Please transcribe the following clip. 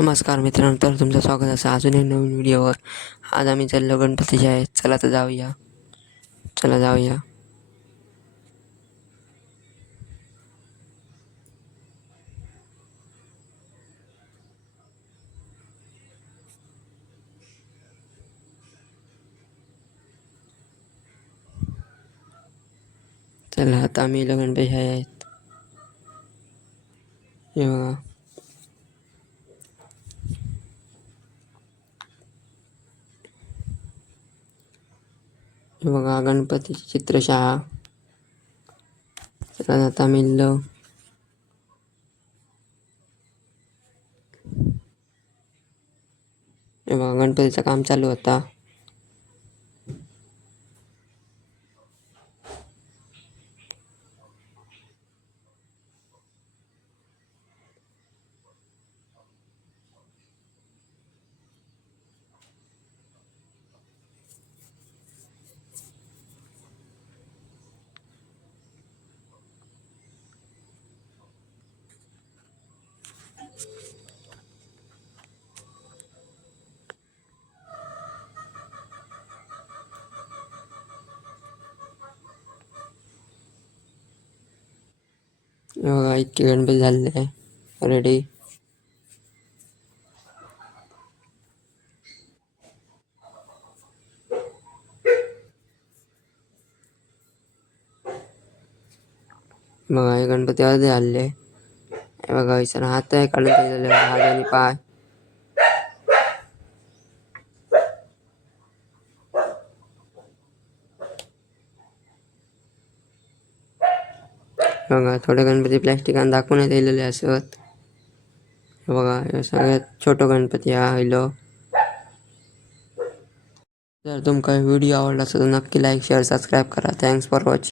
नमस्कार मित्रांनो तर तुमचं स्वागत असं अजून एक नवीन व्हिडिओवर. आज आम्ही चाललो गणपतीच्या आहेत चला तर जाऊया. चला जाऊया. चला आता आम्ही गणपती आहेत हे बघा. हे बघा गणपतीची चित्रशाळा. सगळ्यात आता मिळलो हे बघा गणपतीचं काम चालू होता हे बघा इतके गणपती झालेले आहे. रेडी बघा हे गणपती अर्धे झाले बघा विसर हात आहे काढून हात आणि पाय. बघा थोडे गणपती प्लॅस्टिकान दाखवण्यात येलेले असत. बघा ह्यो सगळ्यात छोटो गणपती हा आयलो जर तुमका व्हिडिओ आवडला असं तर नक्की लाईक शेअर सबस्क्राईब करा. Thanks for watching